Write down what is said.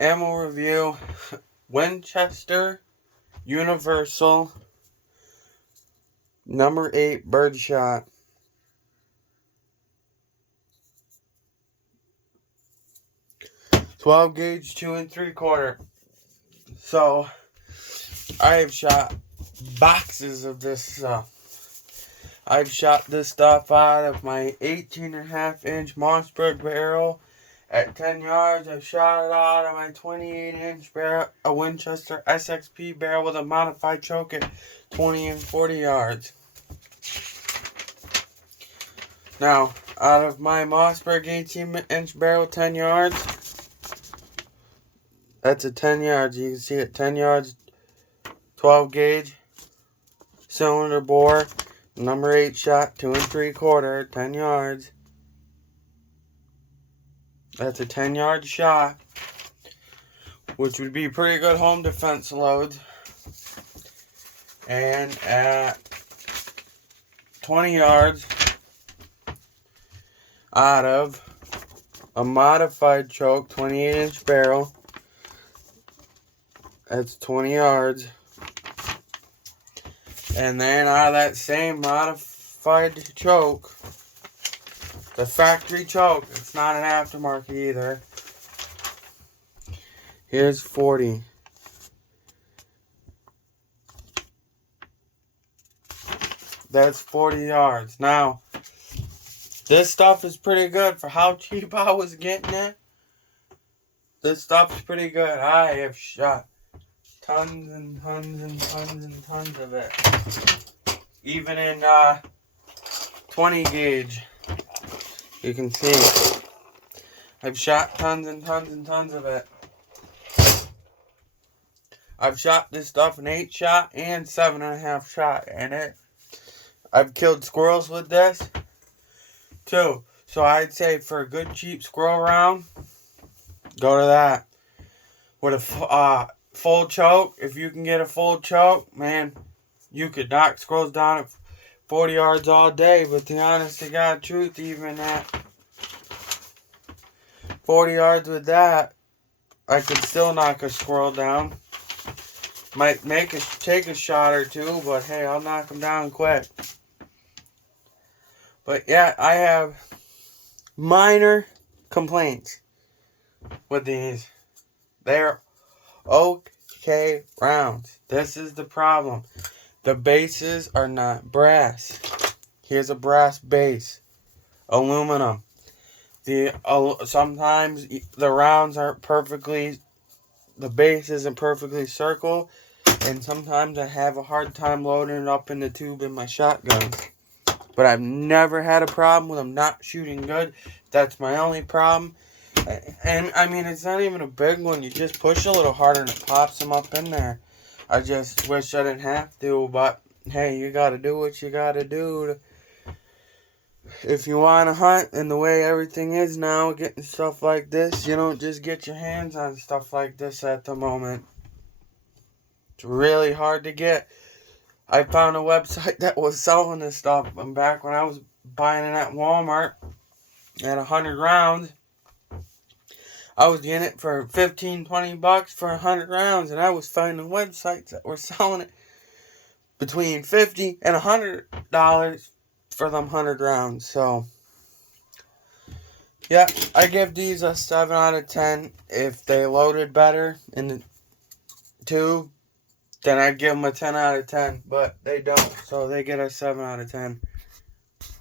Ammo review, Winchester Universal number 8 birdshot. .12 gauge 2 3/4. So I have shot boxes of this stuff. I've shot this stuff out of my 18.5-inch Mossberg barrel at 10 yards. I've shot it out of my 28-inch barrel, a Winchester SXP barrel with a modified choke at 20 and 40 yards. Now, out of my Mossberg 18-inch barrel, 10 yards, that's a 10 yards. You can see it, 10 yards, 12 gauge, cylinder bore, number 8 shot, 2 3/4, 10 yards. That's a 10-yard shot, which would be pretty good home defense loads. And at 20 yards out of a modified choke 28-inch barrel, that's 20 yards. And then out of that same modified choke, the factory choke, it's not an aftermarket either, here's 40. That's 40 yards. Now, this stuff is pretty good for how cheap I was getting it. This stuff's pretty good. I have shot tons and tons and tons and tons of it. Even in 20 gauge. You can see I've shot tons and tons and tons of it. I've shot this stuff an 8 shot and 7.5 shot in it. I've killed squirrels with this too. So I'd say for a good cheap squirrel round, go to that. With a full choke, if you can get a full choke, man, you could knock squirrels down at 40 yards all day. But the honest to God truth, even at 40 yards with that, I could still knock a squirrel down. Might take a shot or two, but hey, I'll knock them down quick. But yeah, I have minor complaints with these. They're okay rounds. This is the problem. The bases are not brass. Here's a brass base. Aluminum. Sometimes the rounds aren't perfectly, the base isn't perfectly circle, and sometimes I have a hard time loading it up in the tube in my shotguns. But I've never had a problem with them not shooting good. That's my only problem. And I mean, it's not even a big one. You just push a little harder and it pops them up in there. I just wish I didn't have to, but hey, you gotta do what you gotta do if you want to hunt. And the way everything is now, getting stuff like this, you don't just get your hands on stuff like this at the moment. It's really hard to get. I found a website that was selling this stuff back when I was buying it at Walmart at 100 rounds. I was getting it for $15-20 for 100 rounds, and I was finding websites that were selling it between $50 and $100 for them 100 rounds. So, yeah, I give these a 7 out of 10. If they loaded better in the tube, then I'd give them a 10 out of 10. But they don't, so they get a 7 out of 10.